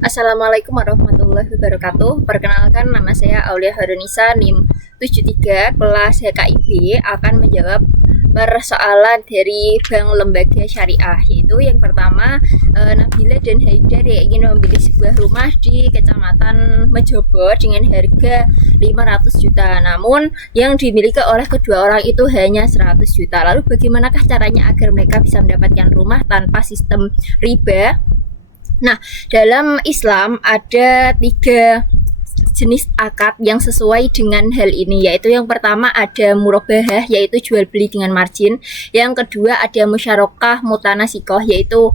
Assalamualaikum warahmatullahi wabarakatuh. Perkenalkan, nama saya Aulia Harunisa, NIM 73 kelas HKIB, akan menjawab persoalan dari Bank Lembaga Syariah, yaitu yang pertama, Nabila dan Haidar yang ingin membeli sebuah rumah di Kecamatan Mejobo dengan harga 500 juta, namun yang dimiliki oleh kedua orang itu hanya 100 juta. Lalu bagaimanakah caranya agar mereka bisa mendapatkan rumah tanpa sistem riba? Nah, dalam Islam ada 3 jenis akad yang sesuai dengan hal ini, yaitu yang pertama ada murabahah, yaitu jual beli dengan margin. Yang kedua ada musyarakah mutanasikoh, yaitu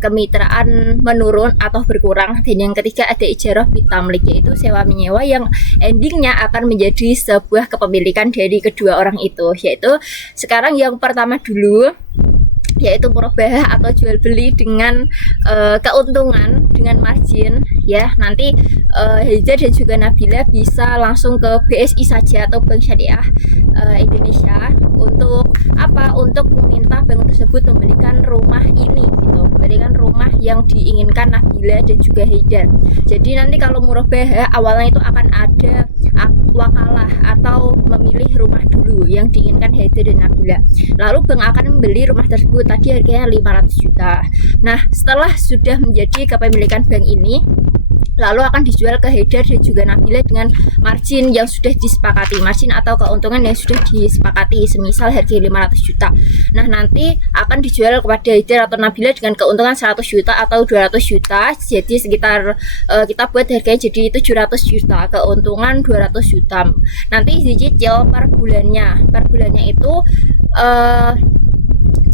kemitraan menurun atau berkurang. Dan yang ketiga ada ijarah bitamlik, yaitu sewa menyewa yang endingnya akan menjadi sebuah kepemilikan dari kedua orang itu. Yaitu sekarang yang pertama dulu, yaitu murabahah atau jual beli dengan keuntungan dengan margin, ya. Nanti Haidar dan juga Nabila bisa langsung ke BSI saja atau Bank Syariah Indonesia untuk apa? Untuk meminta bank tersebut membelikan rumah ini, gitu, memberikan rumah yang diinginkan Nabila dan juga Haidar. Jadi nanti kalau murabahah awalnya itu akan ada wakalah atau memilih rumah dulu yang diinginkan Haidar dan Nabila. Lalu bank akan membeli rumah tersebut, tadi harganya 500 juta. Nah, setelah sudah menjadi kepemilikan bank ini, lalu akan dijual ke Haidar dan juga Nabila dengan margin yang sudah disepakati, margin atau keuntungan yang sudah disepakati, semisal harga 500 juta. Nah, nanti akan dijual kepada Haidar atau Nabila dengan keuntungan 100 juta atau 200 juta. Jadi sekitar kita buat harganya jadi 700 juta, keuntungan 200 juta. Nanti dicicil per bulannya. Per bulannya itu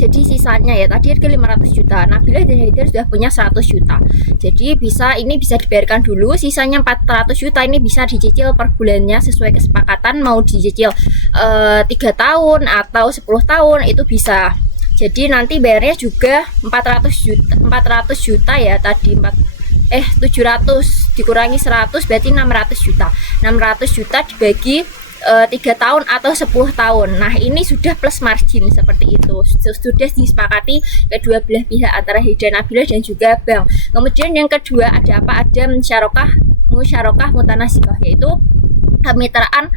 jadi sisanya, ya, tadi harga 500 juta, Nabila dan Haidar sudah punya 100 juta. Jadi ini bisa dibayarkan dulu, sisanya 400 juta ini bisa dicicil per bulannya sesuai kesepakatan, mau dicicil 3 tahun atau 10 tahun itu bisa. Jadi nanti bayarnya juga 400 juta ya, tadi 700 dikurangi 100 berarti 600 juta. 600 juta dibagi 3 tahun atau 10 tahun. Nah, ini sudah plus margin seperti itu. Sudah disepakati kedua belah pihak antara Haidar, Nabila dan juga bank. Kemudian yang kedua ada apa? Ada musyarakah mutanasikoh, yaitu kemitraan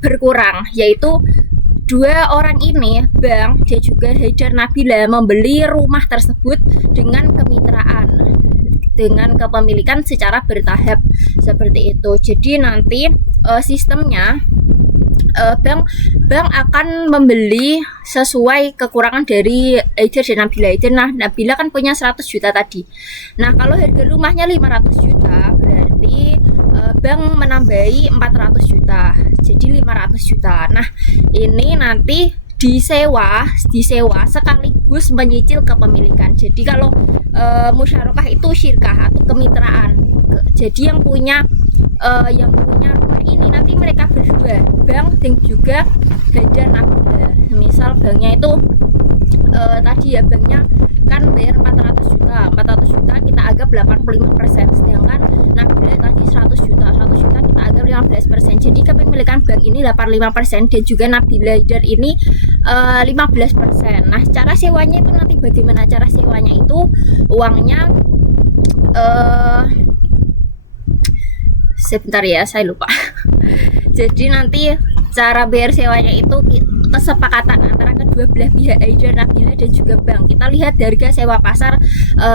berkurang, yaitu dua orang ini, bank dan juga Haidar Nabila, membeli rumah tersebut dengan kemitraan, dengan kepemilikan secara bertahap seperti itu. Jadi nanti sistemnya bank akan membeli sesuai kekurangan dari Haidar dan Nabila. Nabila kan punya 100 juta tadi. Nah, kalau harga rumahnya 500 juta berarti bank menambahi 400 juta. Jadi 500 juta. Nah, ini nanti disewa sekaligus menyicil kepemilikan. Jadi kalau musyarakah itu syirkah atau kemitraan. Jadi yang punya rumah ini nanti mereka berdua, bank dan juga Haidar Nabila. Misal banknya itu tadi ya, banknya kan bayar 400 juta kita anggap 85%, sedangkan Nabila tadi 100 juta kita anggap 15%. Jadi kepemilikan bank ini 85% dan juga Nabila Haidar ini 15%. Nah, cara sewanya itu nanti bagaimana? Cara sewanya itu uangnya sebentar ya, saya lupa. Jadi nanti cara bayar sewanya itu kesepakatan antara kedua belah pihak, Haidar, Nabila dan juga bank. Kita lihat harga sewa pasar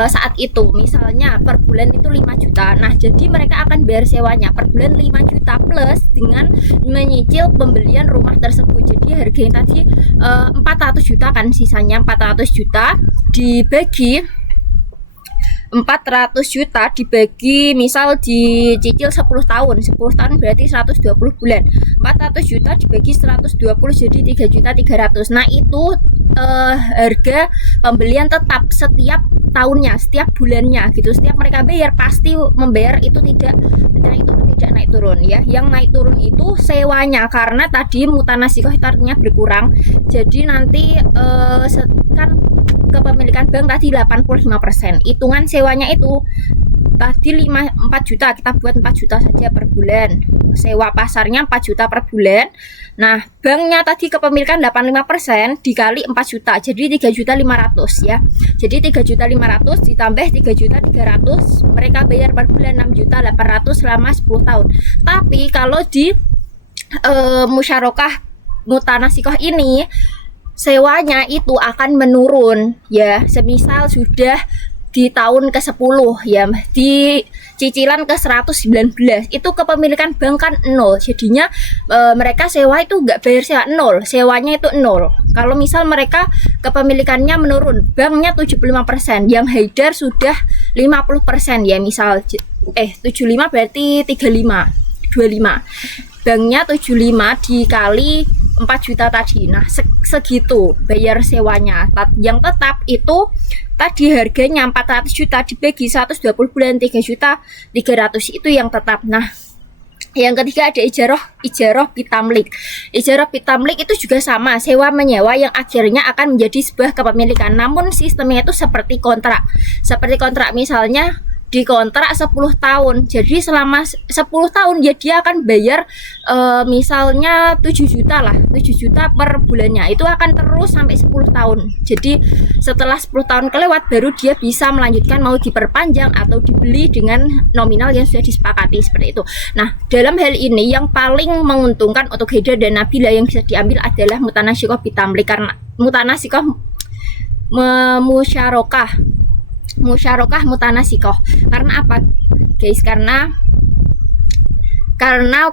saat itu, misalnya per bulan itu 5 juta. Nah, jadi mereka akan bayar sewanya per bulan 5 juta plus dengan menyicil pembelian rumah tersebut. Jadi harga yang tadi 400 juta kan, sisanya 400 juta dibagi 400 juta dibagi, misal dicicil 10 tahun berarti 120 bulan. 400 juta dibagi 120 jadi 3.300.000. Nah, itu harga pembelian tetap setiap tahunnya, setiap bulannya gitu. Setiap mereka bayar pasti membayar itu tidak naik turun ya. Yang naik turun itu sewanya, karena tadi mutanasikoh itu artinya berkurang. Jadi nanti kan kepemilikan bank tadi 85%, hitungan sewanya itu tadi 4 juta, kita buat 4 juta saja per bulan. Sewa pasarnya 4 juta per bulan. Nah, banknya tadi kepemilikan 85% dikali 4 juta, jadi 3.500.000 ya. Jadi 3.500.000 ditambah 3.300.000, mereka bayar per bulan 6.800.000 selama 10 tahun. Tapi kalau di musyarakah mutanasikoh ini sewanya itu akan menurun ya, semisal sudah di tahun ke-10 ya, di cicilan ke-119 itu kepemilikan bank kan 0, jadinya mereka sewa itu nggak bayar sewa 0, sewanya itu 0. Kalau misal mereka kepemilikannya menurun, banknya 75%, yang Haidar sudah 50% ya, misal 75 berarti 35, 25, banknya 75 dikali 4 juta tadi. Nah, segitu bayar sewanya. Yang tetap itu tadi harganya 400 juta dibagi 120 bulan 3.300.000 itu yang tetap. Nah, yang ketiga ada ijaroh pitamlik. Ijaroh pitamlik itu juga sama, sewa menyewa yang akhirnya akan menjadi sebuah kepemilikan. Namun sistemnya itu seperti kontrak. Seperti kontrak, misalnya dikontrak 10 tahun. Jadi selama 10 tahun ya dia akan bayar misalnya 7 juta lah, 7 juta per bulannya. Itu akan terus sampai 10 tahun. Jadi setelah 10 tahun kelewat baru dia bisa melanjutkan mau diperpanjang atau dibeli dengan nominal yang sudah disepakati, seperti itu. Nah, dalam hal ini yang paling menguntungkan untuk Haidar dan Nabila yang bisa diambil adalah mutanasikoh bitamlik, karena mutanasikoh musyarakah mutanasikoh. Karena apa guys? Karena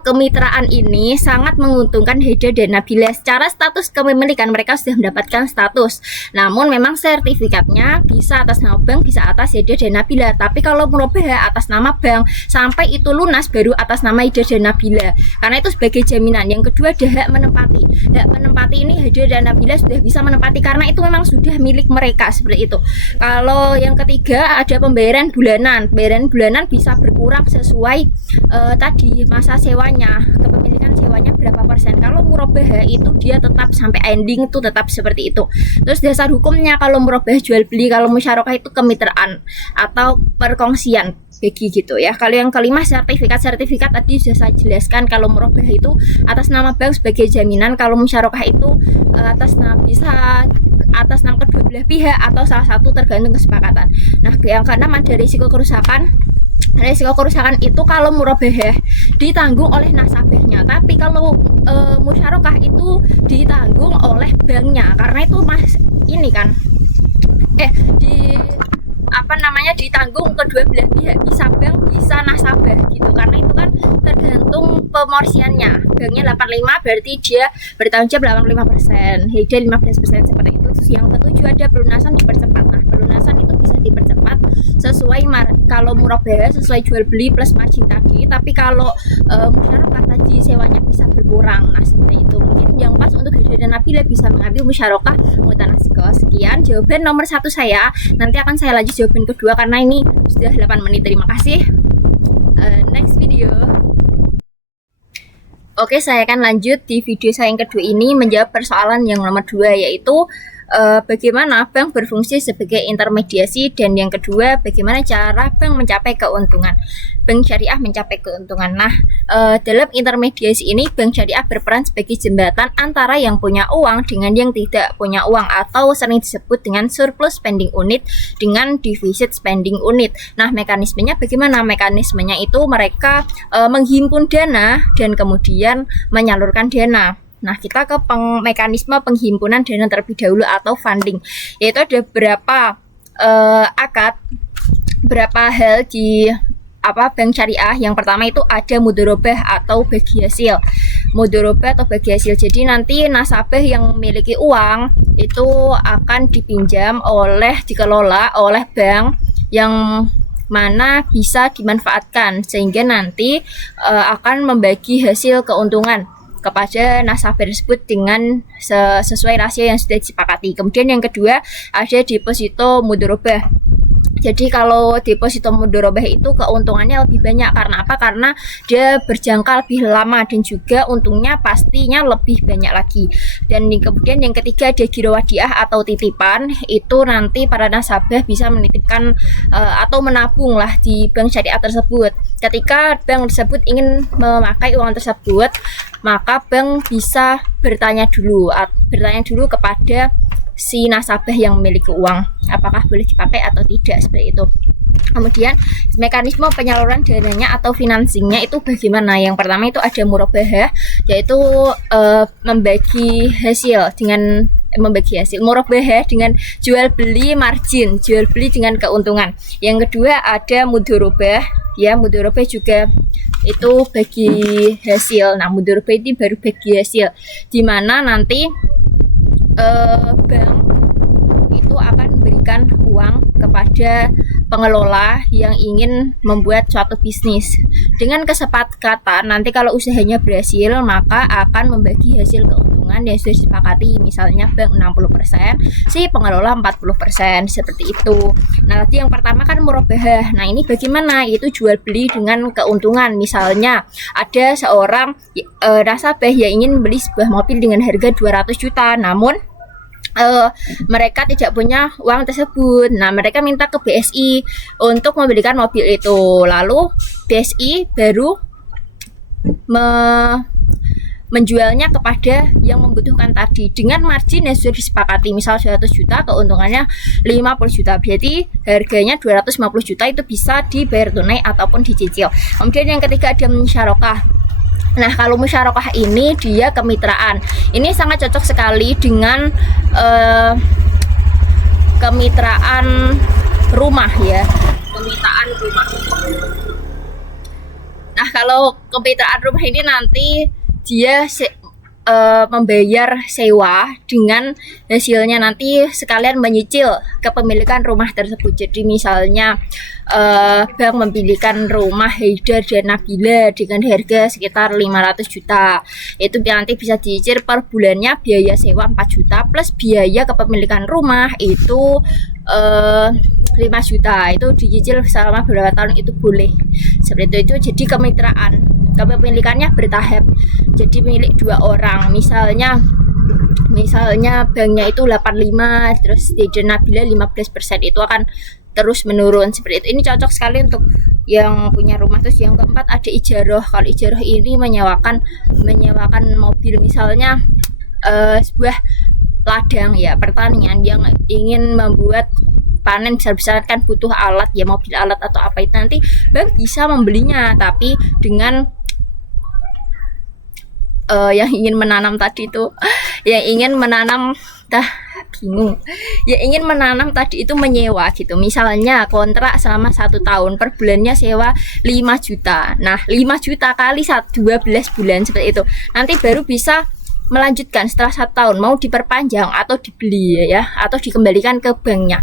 kemitraan ini sangat menguntungkan Haidar dan Nabila. Secara status kepemilikan mereka sudah mendapatkan status, namun memang sertifikatnya bisa atas nama bank, bisa atas Haidar dan Nabila. Tapi kalau murabahah atas nama bank, sampai itu lunas baru atas nama Haidar dan Nabila, karena itu sebagai jaminan. Yang kedua ada hak menempati. Hak menempati ini Haidar dan Nabila sudah bisa menempati karena itu memang sudah milik mereka, seperti itu. Kalau yang ketiga ada pembayaran bulanan. Pembayaran bulanan bisa berkurang sesuai tadi masa sewanya, kepemilikan sewanya berapa persen. Kalau murabahah itu dia tetap sampai ending itu tetap seperti itu. Terus dasar hukumnya kalau murabahah jual beli, kalau musyarakah itu kemitraan atau perkongsian bagi gitu ya. Kalau yang kelima sertifikat tadi sudah saya jelaskan. Kalau murabahah itu atas nama bank sebagai jaminan, kalau musyarakah itu atas nama atas nama kedua belah pihak atau salah satu tergantung kesepakatan. Nah, yang keenam ada risiko kerusakan. Risiko kerusakan itu kalau murabahah ditanggung oleh nasabahnya, tapi kalau musyarakah itu ditanggung oleh banknya, karena itu ini kan ditanggung kedua belah pihak, bisa bank bisa nasabah gitu, karena itu kan tergantung pemorsiannya. Banknya 85 berarti dia bertanggung jawab 85%, Haidar 15%, seperti itu. Terus yang ketujuh ada pelunasan dipercepat. Nah, pelunasan itu bisa dipercepat sesuai kalau murabahah sesuai jual beli plus margin tadi, tapi kalau musyarakah tadi sewanya bisa berkurang. Nah, seperti itu. Mungkin yang pas untuk Haidar dan Nabila bisa mengambil musyarakah mutanasikoh. Sekian jawaban nomor 1 saya. Nanti akan saya lanjut jawaban kedua karena ini sudah 8 menit. Terima kasih. Next video. Oke, saya akan lanjut di video saya yang kedua ini menjawab persoalan yang nomor 2, yaitu bagaimana bank berfungsi sebagai intermediasi, dan yang kedua bagaimana cara bank mencapai keuntungan, bank syariah mencapai keuntungan. Nah, dalam intermediasi ini bank syariah berperan sebagai jembatan antara yang punya uang dengan yang tidak punya uang, atau sering disebut dengan surplus spending unit dengan defisit spending unit. Nah, mekanismenya bagaimana? Mekanismenya itu mereka menghimpun dana dan kemudian menyalurkan dana. Nah, kita ke mekanisme penghimpunan dana terlebih dahulu atau funding, yaitu ada berapa hal di bank syariah. Yang pertama itu ada mudharabah atau bagi hasil. Mudharabah atau bagi hasil. Jadi nanti nasabah yang memiliki uang itu akan dikelola oleh bank yang mana bisa dimanfaatkan, sehingga nanti akan membagi hasil keuntungan kepada nasabah tersebut dengan sesuai rasio yang sudah disepakati. Kemudian yang kedua ada deposito mudharabah. Jadi kalau deposito mudharabah itu keuntungannya lebih banyak. Karena apa? Karena dia berjangka lebih lama dan juga untungnya pastinya lebih banyak lagi. Dan kemudian yang ketiga ada giro wadiah atau titipan. Itu nanti para nasabah bisa menitipkan atau menabung lah di bank syariah tersebut. Ketika bank tersebut ingin memakai uang tersebut, maka bank bisa bertanya dulu kepada si nasabah yang memiliki uang apakah boleh dipakai atau tidak, seperti itu. Kemudian mekanisme penyaluran dananya atau financingnya itu bagaimana? Yang pertama itu ada murabahah, yaitu membagi hasil murabahah dengan jual beli margin, jual beli dengan keuntungan. Yang kedua ada mudharabah, ya mudharabah juga itu bagi hasil. Nah mudharabah itu baru bagi hasil, dimana nanti bank itu akan memberikan uang kepada pengelola yang ingin membuat suatu bisnis dengan kesepakatan nanti kalau usahanya berhasil maka akan membagi hasil keuntungan yang sudah disepakati, misalnya bank 60%, si pengelola 40%, seperti itu. Nah tadi yang pertama kan murabahah. Nah ini bagaimana? Itu jual beli dengan keuntungan. Misalnya ada seorang nasabah yang ingin beli sebuah mobil dengan harga 200 juta, namun mereka tidak punya uang tersebut. Nah mereka minta ke BSI untuk membelikan mobil itu, lalu BSI baru menjualnya kepada yang membutuhkan tadi dengan margin yang sudah disepakati. Misal 100 juta keuntungannya 50 juta, berarti harganya 250 juta itu bisa dibayar tunai ataupun dicicil. Kemudian yang ketiga ada musyarakah. Nah kalau musyarakah ini dia kemitraan. Ini sangat cocok sekali dengan kemitraan rumah, ya, kemitraan rumah. Nah kalau kemitraan rumah ini nanti dia membayar sewa dengan hasilnya nanti sekalian menyicil kepemilikan rumah tersebut. Jadi misalnya bank memiliki rumah Haida dan Nabila dengan harga sekitar 500 juta, itu nanti bisa dicicil per bulannya, biaya sewa 4 juta plus biaya kepemilikan rumah itu 5 juta, itu dicicil selama beberapa tahun, itu boleh seperti itu. Jadi kemitraan, kepemilikannya bertahap, jadi milik 2 orang. Misalnya banknya itu 85, terus Dedan Nabila 15%, itu akan terus menurun seperti itu. Ini cocok sekali untuk yang punya rumah. Terus yang keempat ada ijarah. Kalau ijarah ini menyewakan mobil, misalnya sebuah ladang, ya, pertanian yang ingin membuat panen besar-besaran kan butuh alat, ya, mobil alat atau apa itu, nanti bank bisa membelinya. Tapi dengan yang ingin menanam tadi itu, yang ingin menanam tadi itu menyewa gitu. Misalnya kontrak selama 1 tahun, per bulannya sewa 5 juta. Nah 5 juta kali 12 bulan seperti itu, nanti baru bisa melanjutkan setelah 1 tahun mau diperpanjang atau dibeli, ya, atau dikembalikan ke banknya.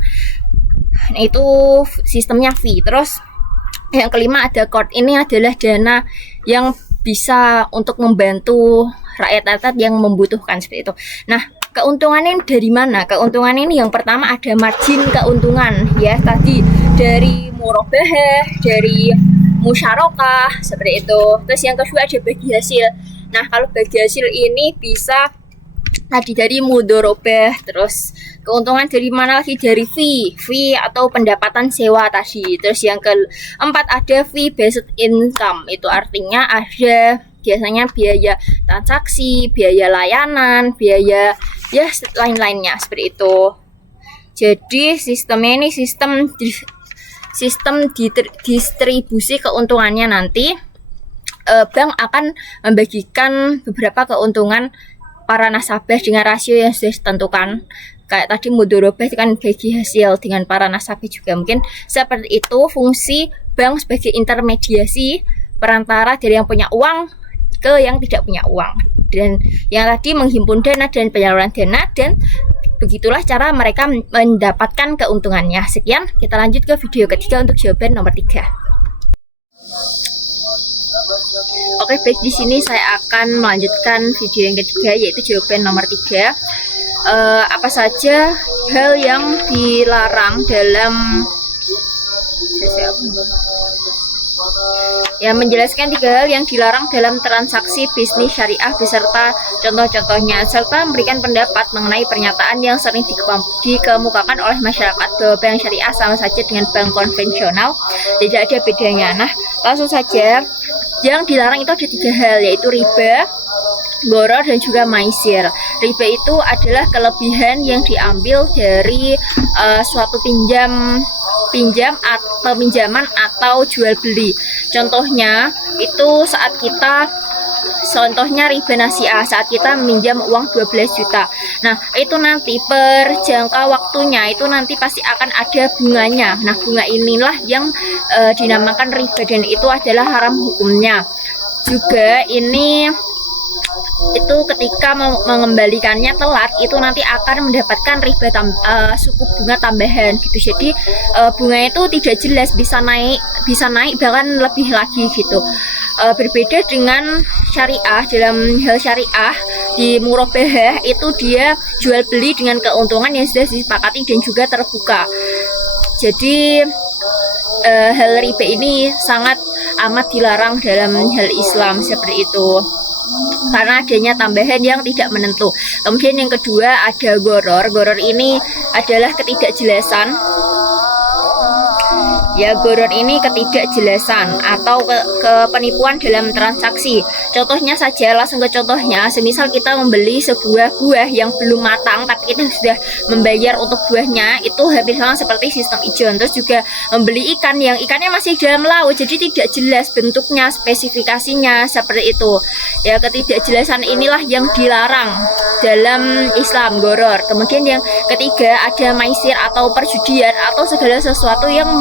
Nah, itu sistemnya fee. Terus yang kelima ada qard. Ini adalah dana yang bisa untuk membantu rakyat-rakyat yang membutuhkan, seperti itu. Nah keuntungannya dari mana? Keuntungannya ini yang pertama ada margin keuntungan, ya, tadi dari murabahah, dari musyarakah, seperti itu. Terus yang kedua ada bagi hasil. Nah kalau bagi hasil ini bisa tadi dari mudharabah. Terus keuntungan dari mana lagi? Dari fee atau pendapatan sewa tadi. Terus yang keempat ada fee based income. Itu artinya ada biasanya biaya transaksi, biaya layanan, biaya, ya, lain-lainnya seperti itu. Jadi sistemnya ini sistem distribusi keuntungannya. Nanti bank akan membagikan beberapa keuntungan para nasabah dengan rasio yang sudah ditentukan. Kayak tadi mudharabah itu kan bagi hasil dengan para nasabah juga. Mungkin seperti itu fungsi bank sebagai intermediasi perantara dari yang punya uang ke yang tidak punya uang. Dan yang tadi menghimpun dana dan penyaluran dana, dan begitulah cara mereka mendapatkan keuntungannya. Sekian, kita lanjut ke video ketiga untuk jawaban nomor 3. Oke, baik, di sini saya akan melanjutkan video yang ketiga, yaitu jawaban nomor 3. Apa saja hal yang dilarang dalam Ya, menjelaskan 3 hal yang dilarang dalam transaksi bisnis syariah beserta contoh-contohnya, serta memberikan pendapat mengenai pernyataan yang sering dikemukakan oleh masyarakat bahwa bank syariah sama saja dengan bank konvensional, tidak ada bedanya. Nah, langsung saja, yang dilarang itu ada 3 hal, yaitu riba, goror, dan juga maisir. Riba itu adalah kelebihan yang diambil dari suatu pinjaman atau jual beli. Contohnya itu contohnya riba nasiah saat kita meminjam uang 12 juta. Nah, itu nanti per jangka waktunya itu nanti pasti akan ada bunganya. Nah, bunga inilah yang dinamakan riba dan itu adalah haram hukumnya. Juga ini itu ketika mengembalikannya telat itu nanti akan mendapatkan riba suku bunga tambahan gitu. Jadi bunga itu tidak jelas, bisa naik bahkan lebih lagi gitu. Berbeda dengan syariah, dalam hal syariah di murabahah itu dia jual beli dengan keuntungan yang sudah disepakati dan juga terbuka. Jadi hal riba ini sangat amat dilarang dalam hal Islam seperti itu, karena adanya tambahan yang tidak menentu. Kemudian yang kedua ada goror. Goror ini adalah ketidakjelasan. Ya, goror ini ketidakjelasan atau penipuan dalam transaksi. Contohnya saja, langsung ke contohnya. Semisal kita membeli sebuah buah yang belum matang tapi kita sudah membayar untuk buahnya, itu hampir sama seperti sistem ijon. Terus juga membeli ikan yang ikannya masih dalam laut, jadi tidak jelas bentuknya, spesifikasinya, seperti itu. Ya, ketidakjelasan inilah yang dilarang dalam Islam, goror. Kemudian yang ketiga ada maisir atau perjudian atau segala sesuatu yang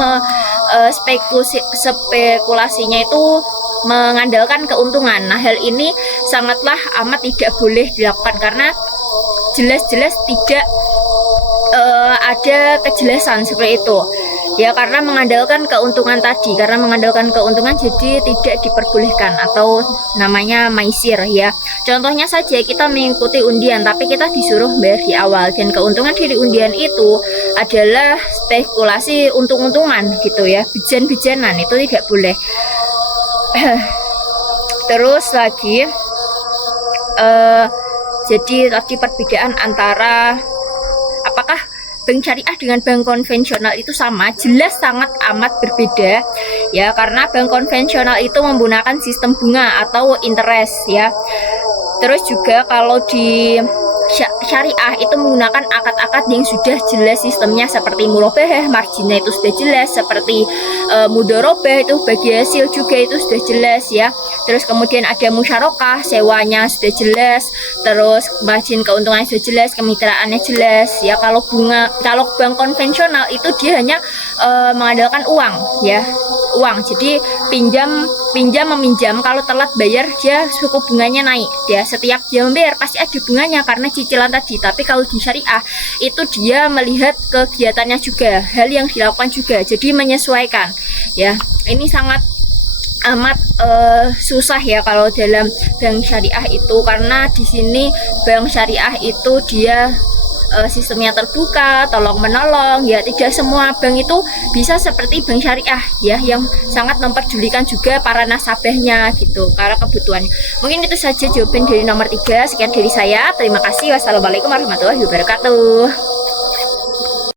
spekulasinya itu mengandalkan keuntungan. Nah, hal ini sangatlah amat tidak boleh dilakukan karena jelas-jelas tidak ada kejelasan seperti itu. Ya, karena mengandalkan keuntungan tadi, jadi tidak diperbolehkan atau namanya maisir ya. Contohnya saja kita mengikuti undian tapi kita disuruh bayar di awal dan keuntungan dari undian itu adalah spekulasi untung-untungan gitu ya, bijan-bijanan, itu tidak boleh. Terus lagi jadi tadi perbedaan antara apakah bank syariah dengan bank konvensional itu sama, jelas sangat amat berbeda ya, karena bank konvensional itu menggunakan sistem bunga atau interest ya. Terus juga kalau di syariah itu menggunakan akad-akad yang sudah jelas sistemnya, seperti murabahah, marginnya itu sudah jelas, seperti mudharabah itu bagi hasil juga itu sudah jelas ya. Terus kemudian ada musyarakah, sewanya sudah jelas, terus margin keuntungannya sudah jelas, kemitraannya jelas ya. Kalau bank konvensional itu dia hanya mengandalkan uang ya, uang. Jadi pinjam meminjam, kalau telat bayar dia suku bunganya naik ya. Setiap dia membayar pasti ada bunganya karena cicilan tadi. Tapi kalau di syariah itu dia melihat kegiatannya juga, hal yang dilakukan juga, jadi menyesuaikan ya. Ini sangat amat susah ya kalau dalam bank syariah itu, karena di sini bank syariah itu dia sistemnya terbuka, tolong menolong ya. Tidak semua bank itu bisa seperti bank syariah ya, yang sangat memperdulikan juga para nasabahnya gitu karena kebutuhannya. Mungkin itu saja jawaban dari nomor 3. Sekian dari saya, terima kasih. Wassalamualaikum warahmatullahi wabarakatuh.